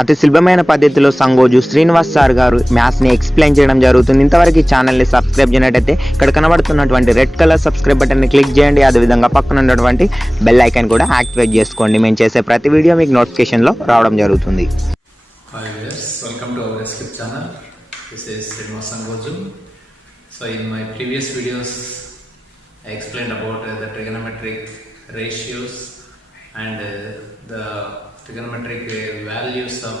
అతి సులభమైన పద్ధతిలో సంగోజు శ్రీనివాస్ సార్ గారు మ్యాథ్స్ని ఎక్స్ప్లెయిన్ చేయడం జరుగుతుంది. ఇంతవరకు ఈ ఛానల్ని సబ్స్క్రైబ్ చేయనట్టయితే ఇక్కడ కనబడుతున్నటువంటి రెడ్ కలర్ సబ్స్క్రైబ్ బటన్ని క్లిక్ చేయండి. అదేవిధంగా పక్కన ఉన్నటువంటి బెల్ ఐకాన్ కూడా యాక్టివేట్ చేసుకోండి. మేము చేసే ప్రతి వీడియో మీకు నోటిఫికేషన్లో రావడం జరుగుతుంది. Hi viewers, welcome to our script channel. This is Srinivas Sangoju. So in my previous videos I explained about the trigonometric ratios and the trigonometric values of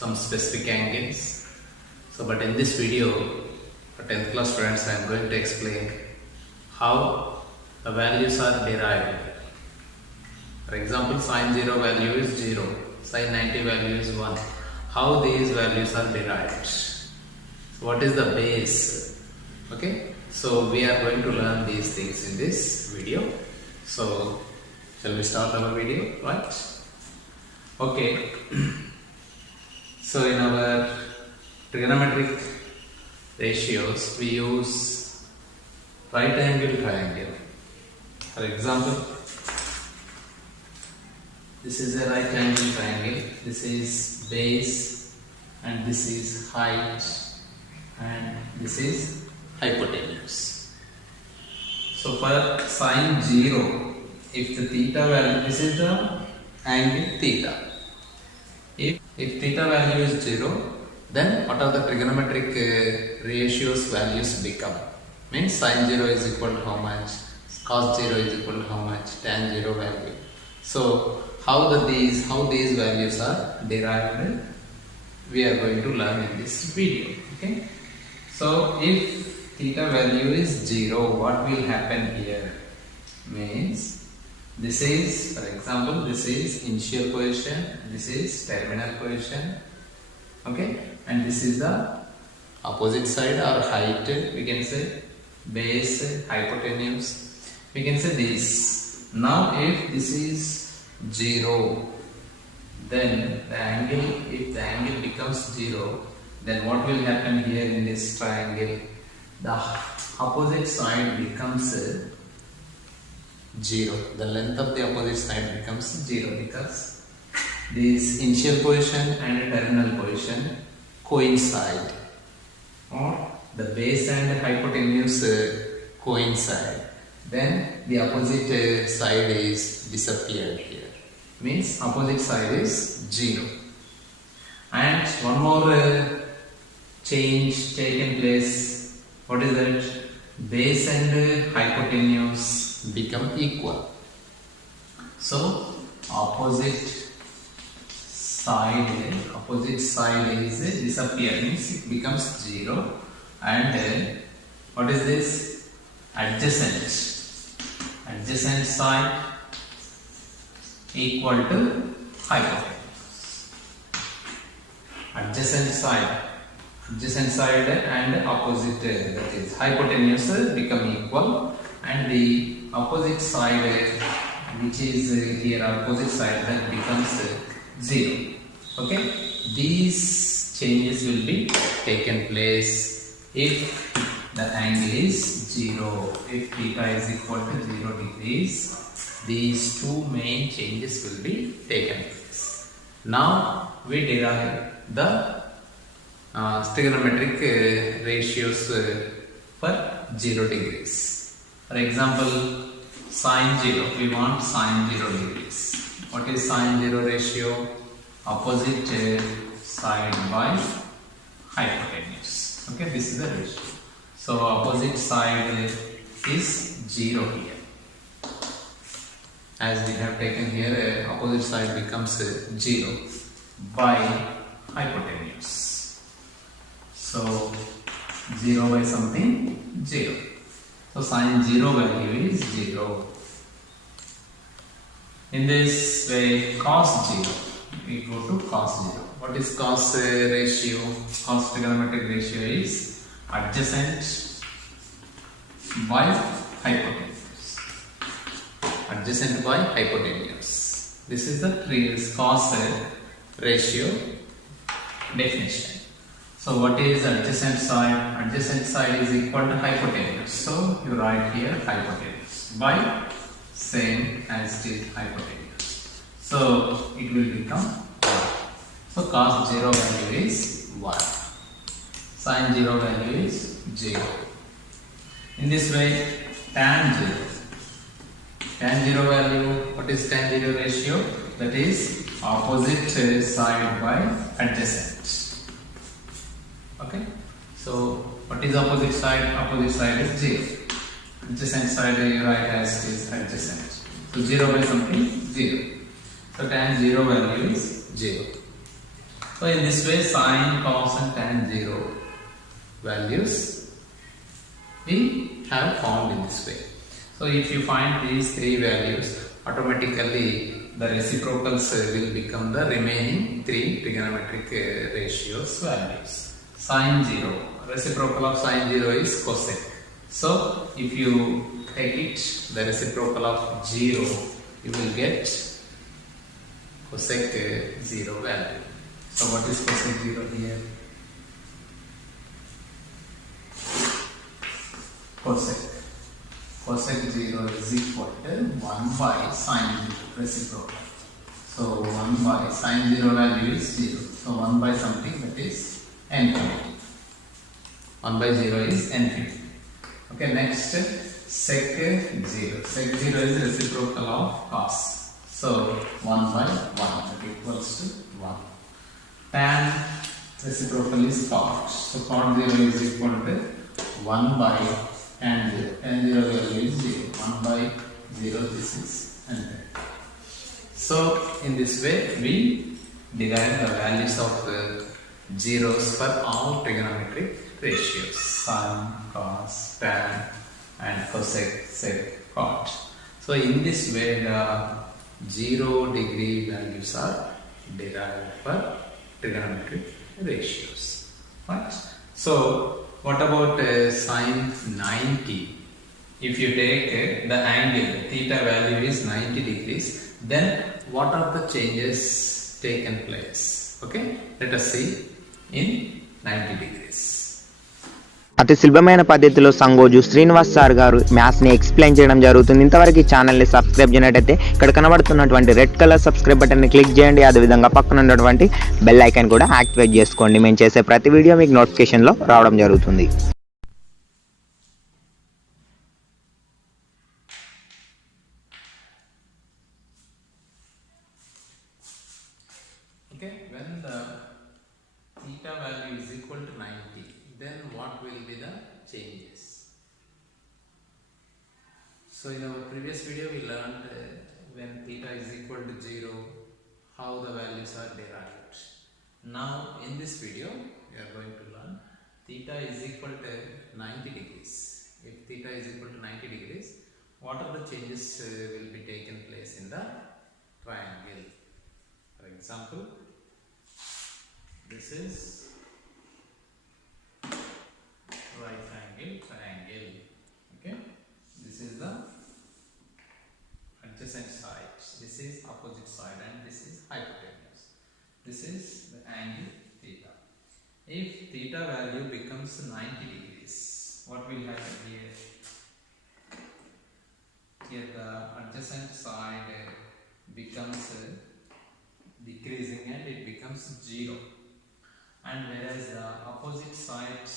some specific angles. So but in this video for 10th class students I am going to explain how the values are derived. For example, sin 0 value is 0, sin 90 value is 1. How these values are derived? So what is the base? Okay, so we are going to learn these things in this video. So shall we start our video? Right? Okay. So in our trigonometric ratios we use right angle triangle. For example, this is a right angle triangle, this is base and this is height and this is hypotenuse. So for sin 0, if the theta value, this is the angle theta. If theta value is 0, then what are the trigonometric ratios values become? Means sin 0 is equal to how much, cos 0 is equal to how much, tan 0 value. So how these values are derived, we are going to learn in this video. Okay. So if theta value is 0, what will happen here? Means this is, for example, this is initial position, this is terminal position. Okay, and this is the opposite side or height, we can say base, hypotenuse, we can say this. Now if this is 0, then the angle, if the angle becomes 0, then what will happen here in this triangle? The opposite side becomes 0. The length of the opposite side becomes 0 because this initial position and terminal position coincide, or the base and hypotenuse coincide. Then the opposite side is disappeared here. Means opposite side is 0. And one more change taken place. What is that? Base and hypotenuse become equal. So opposite side is disappeared, means it becomes 0. And what is this? Adjacent side equal to hypotenuse. Adjacent side and opposite, that is hypotenuse, become equal, and the opposite side, which is here opposite side, that becomes 0. Okay, these changes will be taken place if the angle is 0. If theta is equal to 0 degrees, these two main changes will be taken place. Now we derive the trigonometric ratios for 0 degrees. For example, sin 0, we want sin 0 degrees. What is sin 0 ratio? Opposite side by hypotenuse. Okay, this is the ratio. So opposite side is 0 here. As we have taken here, opposite side becomes 0 by hypotenuse. So 0 by something, 0. So sin 0 value is 0. In this way, cos 0, we go to cos 0. What is cos ratio? Cos trigonometric ratio is adjacent by hypotenuse. Adjacent by hypotenuse. This is the cos ratio definition. So what is adjacent side? Adjacent side is equal to hypotenuse. So you write here hypotenuse by same as it is hypotenuse. So it will become 1. So cos 0 value is 1. Sin 0 value is 0. In this way, tan 0. Tan 0 value, what is tan 0 ratio? That is opposite side by adjacent. Okay. So what is opposite side? Opposite side is 0. Adjacent side you write as is adjacent. So 0 by something 0. So tan 0 value is 0. So in this way, sine, cos and tan 0 values we have found in this way. So if you find these three values, automatically the reciprocals will become the remaining three trigonometric ratios values. Sine 0, reciprocal of sine 0 is cosec. So if you take it, the reciprocal of 0, you will get cosec 0 value. So what is cosec 0 here? Cosec 0 is equal to 1 by sine 0, reciprocal. So 1 by sine 0 value is 0. So 1 by something, that is infinity. 1 by 0 is infinity. Okay, next sec 0. Sec 0 is reciprocal of cos. So 1 by 1, that equals to 1. Tan reciprocal is cot. So cot 0 is equal to 1 by tan 0. Tan 0 value is 0. 1 by 0, this is infinity. So in this way we derive the values of zeros for all trigonometric ratios: sin, cos, tan and cosec, sec, cot. So in this way the 0 degree values are derived for trigonometric ratios. Right? So what about sine 90? If you take the angle, theta value is 90 degrees, then what are the changes taken place? Okay, let us see in 90 degrees. అతి సులభమైన పద్ధతిలో Sangoju Srinivas sir గారు మ్యాథ్స్ని explain చేయడం జరుగుతుంది. ఇంతవరకు ఈ ఛానల్ని subscribe చేయనట్టయితే ఇక్కడ కనబడుతున్నటువంటి రెడ్ కలర్ సబ్స్క్రైబ్ బటన్ని క్లిక్ చేయండి. అదేవిధంగా పక్కన ఉన్నటువంటి బెల్ ఐకాన్ కూడా యాక్టివేట్ చేసుకోండి. మేము చేసే ప్రతి వీడియో మీకు నోటిఫికేషన్లో రావడం జరుగుతుంది. Okay, when the theta value is equal to 90, then what will be the changes? So in our previous video we learned when theta is equal to 0, how the values are derived. Now in this video we are going to learn theta is equal to 90 degrees. If theta is equal to 90 degrees, what are the changes will be taken place in the triangle? For example, this is right angle triangle. Okay, this is the adjacent side, this is opposite side, and this is hypotenuse. This is the angle theta. If theta value becomes 90 degrees, what will happen here? Here the adjacent side becomes decreasing and it becomes 0, and whereas the opposite side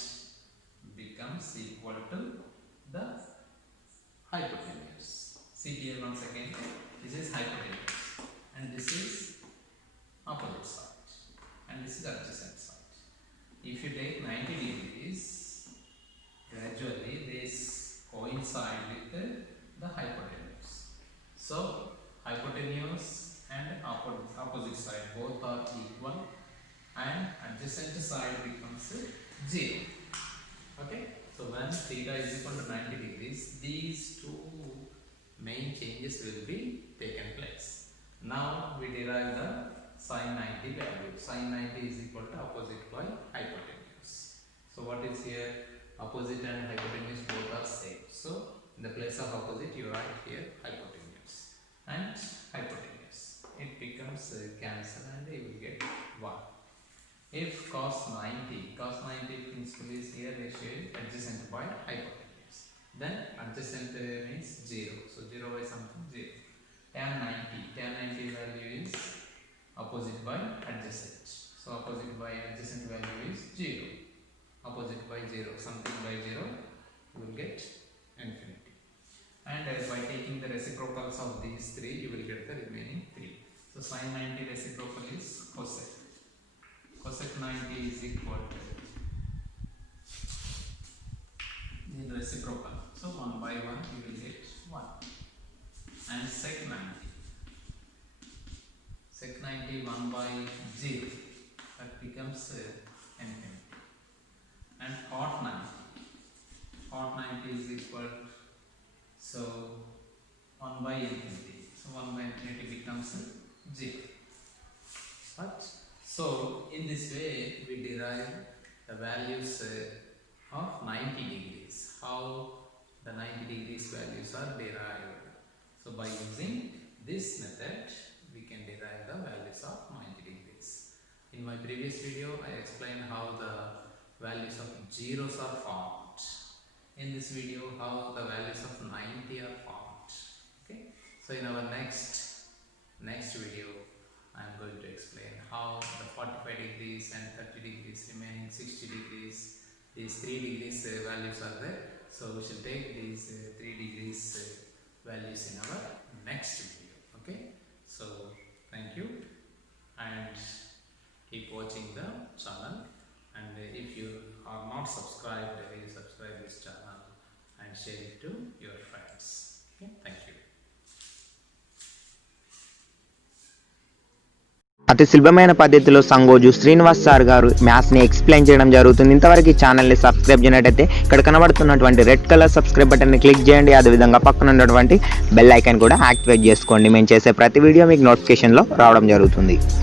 becomes equal to the hypotenuse. See here once again, this is hypotenuse and this is opposite side and this is adjacent side. If you take 90 degrees, gradually this coincide with the hypotenuse. So hypotenuse and opposite side both are equal and adjacent side becomes 0. Okay, so when theta is equal to 90 degrees, these two main changes will be taken place. Now we derive the sin 90 value. Sin 90 is equal to opposite by hypotenuse. So what is here? Opposite and hypotenuse both are same. So in the place of opposite you write here hypotenuse and hypotenuse. It becomes cancel and you will get 1. If cos 90 principle is here, ratio is adjacent by hypotenuse. Then adjacent means 0. So 0 by something 0. Tan 90 value is opposite by adjacent. So opposite by adjacent value is 0. Opposite by 0, something by 0, you will get infinity. And by taking the reciprocals of these 3, you will get the remaining 3. So sin 90 reciprocal is cosec. Cosec 90 is equal to the reciprocal. So 1 by 1 you will get 1. And sec 90. Sec 90 1 by 0. That becomes infinity. And cot 90. Cot 90 is equal, so 1 by infinity. So 1 by infinity becomes 0. But so in this way we derive the values of 90 degrees. How the 90 degrees values are derived. So by using this method we can derive the values of 90 degrees. In my previous video I explained how the values of zeros are formed. In this video how the values of 90 are formed. Okay. So in our next video I am going to explain how the 45 degrees and 30 degrees remaining 60 degrees, these 3 degrees values are there. So we shall take these 3 degrees values in our next video. Okay. So thank you and keep watching the channel. And if you are not subscribed, you subscribe this channel and share it to your friends. Okay. Thank you. అతి సులభమైన పద్ధతిలో Sangoju Srinivas sir గారు మ్యాథ్స్ని explain చేయడం జరుగుతుంది. ఇంతవరకు ఈ ఛానల్ని subscribe చేయనట్టయితే ఇక్కడ కనబడుతున్నటువంటి రెడ్ కలర్ సబ్స్క్రైబ్ బటన్ని క్లిక్ చేయండి. అదేవిధంగా పక్కన ఉన్నటువంటి బెల్ ఐకాన్ కూడా యాక్టివేట్ చేసుకోండి. మేము చేసే ప్రతి వీడియో మీకు నోటిఫికేషన్లో రావడం జరుగుతుంది.